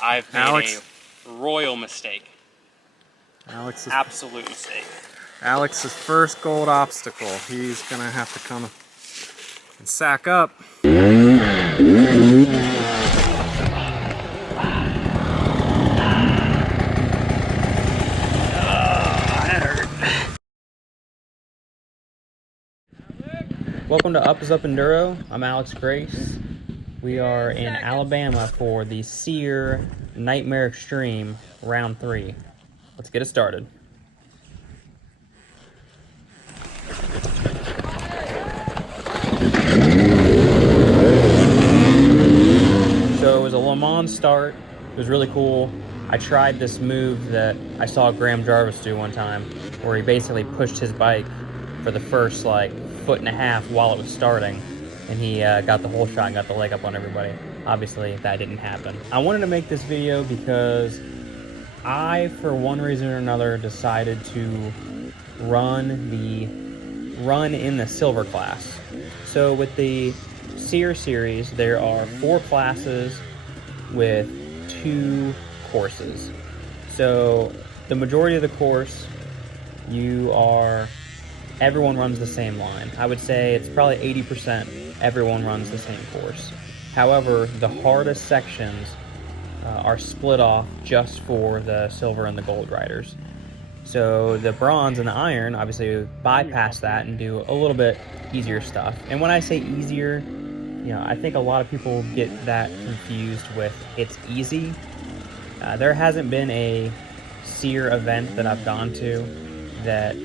I've made a royal mistake. Absolute mistake. Alex's first gold obstacle. He's gonna have to come and sack up. Welcome to Up is Up Enduro. I'm Alex Grace. We are in Alabama for the SEER Nightmare Extreme Round 3. Let's get it started. So it was a Le Mans start. It was really cool. I tried this move that I saw Graham Jarvis do one time, where he basically pushed his bike for the first like foot and a half while it was starting, and he got the whole shot and got the leg up on everybody. Obviously that didn't happen. I wanted to make this video because I, for one reason or another, decided to run in the silver class. So with the SEER series, there are 4 classes with 2 courses. So the majority of the course, everyone runs the same line. I would say it's probably 80% everyone runs the same course. However, the hardest sections are split off just for the silver and the gold riders. So the bronze and the iron obviously bypass that and do a little bit easier stuff. And when I say easier, I think a lot of people get that confused with it's easy. There hasn't been a SEER event that I've gone to that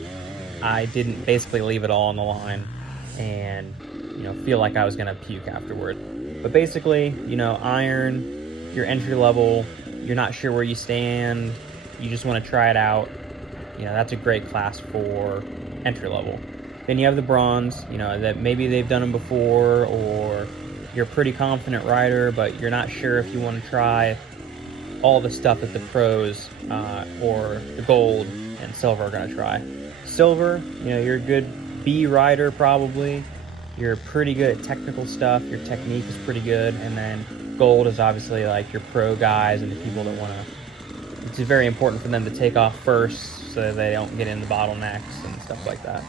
I didn't basically leave it all on the line and feel like I was gonna puke afterward. But basically, iron, you're entry level, you're not sure where you stand, you just want to try it out. That's a great class for entry level. Then you have the bronze, that maybe they've done them before, or you're a pretty confident rider, but you're not sure if you want to try all the stuff that the pros or the gold and silver are going to try. Silver, you're a good B rider probably. You're pretty good at technical stuff. Your technique is pretty good. And then gold is obviously like your pro guys and the people that want to, it's very important for them to take off first so that they don't get in the bottlenecks and stuff like that.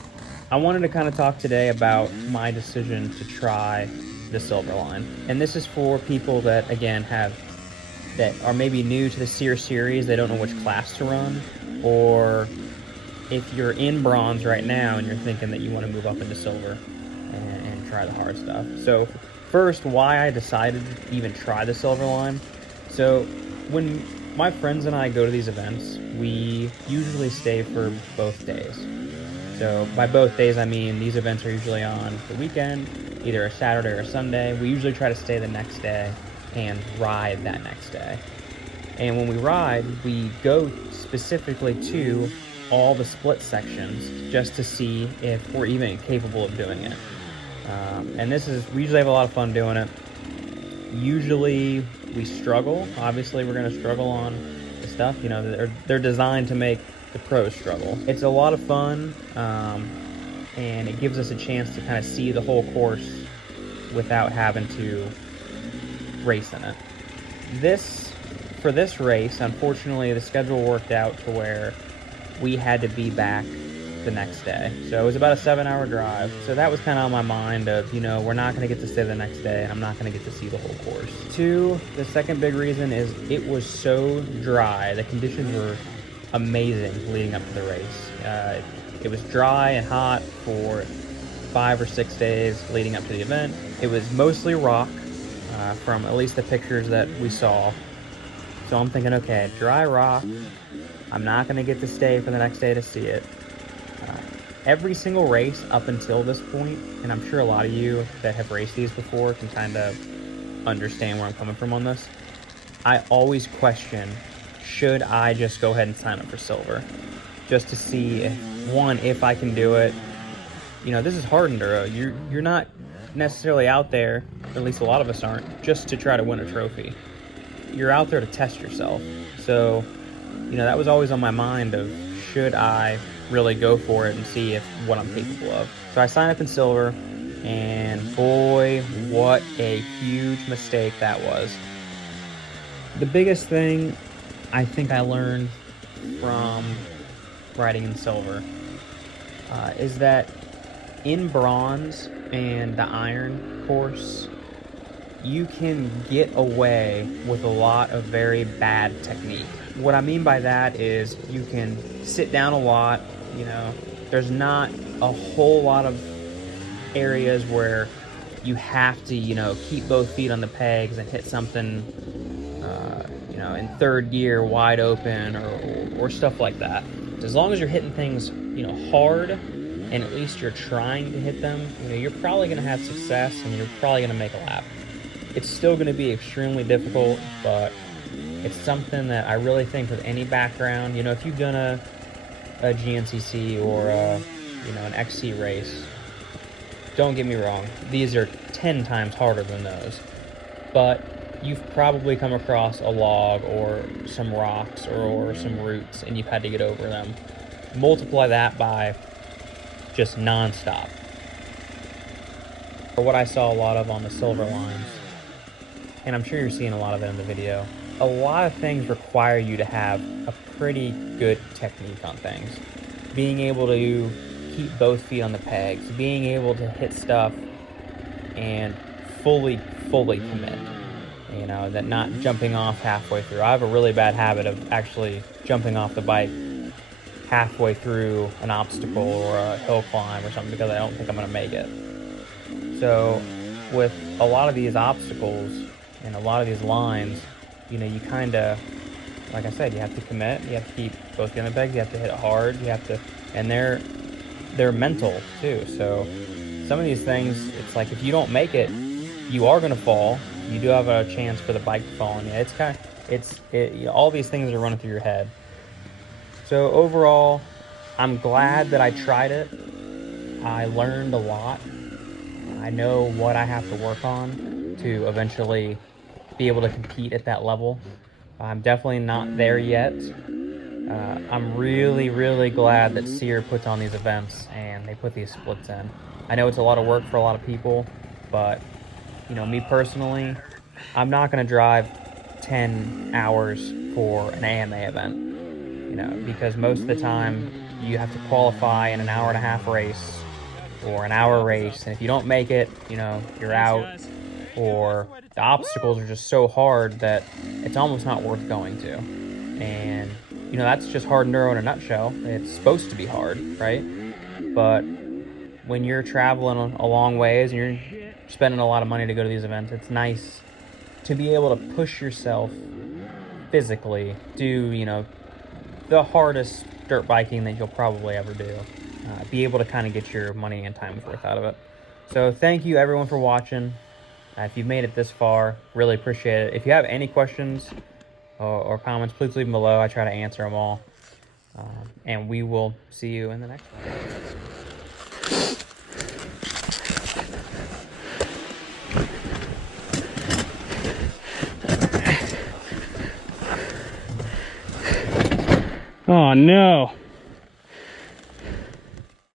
I wanted to kind of talk today about my decision to try the silver line. And this is for people that, again, that are maybe new to the SEER series, they don't know which class to run, or if you're in bronze right now and you're thinking that you want to move up into silver and try the hard stuff. So first, why I decided to even try the silver line. So when my friends and I go to these events, we usually stay for both days. So by both days, I mean these events are usually on the weekend, either a Saturday or a Sunday. We usually try to stay the next day and ride that next day. And when we ride, we go specifically to all the split sections just to see if we're even capable of doing it. And we usually have a lot of fun doing it. Usually we struggle. Obviously we're going to struggle on the stuff, they're designed to make the pros struggle. It's a lot of fun, and it gives us a chance to kind of see the whole course without having to race in it. For this race, unfortunately, the schedule worked out to where we had to be back the next day. So it was about a 7-hour drive. So that was kind of on my mind of, we're not going to get to stay the next day, and I'm not going to get to see the whole course. 2, the second big reason is it was so dry. The conditions were amazing leading up to the race. It was dry and hot for 5 or 6 days leading up to the event. It was mostly rock, from at least the pictures that we saw. So I'm thinking, okay, dry rock, I'm not going to get to stay for the next day to see it. Every single race up until this point, and I'm sure a lot of you that have raced these before can kind of understand where I'm coming from on this, I always question, should I just go ahead and sign up for silver? Just to see if I can do it. This is hard enduro. You're not necessarily out there, or at least a lot of us aren't, just to try to win a trophy. You're out there to test yourself. So, that was always on my mind of, should I really go for it and see what I'm capable of? So I signed up in silver, and boy, what a huge mistake that was. The biggest thing I think I learned from riding in silver is that in bronze and the iron course, you can get away with a lot of very bad technique. What I mean by that is you can sit down a lot, you know, there's not a whole lot of areas where you have to, you know, keep both feet on the pegs and hit something, you know, in third gear wide open or stuff like that. As long as you're hitting things, you know, hard, and at least you're trying to hit them, you know, you're probably going to have success and you're probably going to make a lap. It's still going to be extremely difficult, but it's something that I really think with any background, you know, if you've done a GNCC or you know, an XC race, don't get me wrong, these are 10 times harder than those, but you've probably come across a log or some rocks or some roots and you've had to get over them. Multiply that by just non-stop. For what I saw a lot of on the silver lines, and I'm sure you're seeing a lot of it in the video, a lot of things require you to have a pretty good technique on things. Being able to keep both feet on the pegs, being able to hit stuff and fully commit. You know, that not jumping off halfway through. I have a really bad habit of actually jumping off the bike halfway through an obstacle or a hill climb or something because I don't think I'm going to make it. So with a lot of these obstacles and a lot of these lines, you know, you kind of, like I said, you have to commit, you have to keep both feet on the pegs, you have to hit it hard, you have to, and they're mental too. So some of these things, it's like if you don't make it, you are going to fall. You do have a chance for the bike to fall on you. It's kind of, you know, all these things are running through your head. So overall, I'm glad that I tried it. I learned a lot. I know what I have to work on to eventually be able to compete at that level. I'm definitely not there yet. I'm really glad that SEER puts on these events and they put these splits in. I know it's a lot of work for a lot of people, but you know, me personally, I'm not going to drive 10 hours for an AMA event, you know, because most of the time you have to qualify in an hour and a half race or an hour race, and if you don't make it, you know, you're out, or the obstacles are just so hard that it's almost not worth going to. And you know, that's just hard enduro in a nutshell. It's supposed to be hard, right? But when you're traveling a long ways and you're spending a lot of money to go to these events, it's nice to be able to push yourself physically, do, you know, the hardest dirt biking that you'll probably ever do. Be able to kind of get your money and time's worth out of it. So thank you everyone for watching. If you've made it this far, really appreciate it. If you have any questions or comments, please leave them below. I try to answer them all. And we will see you in the next one. Oh no.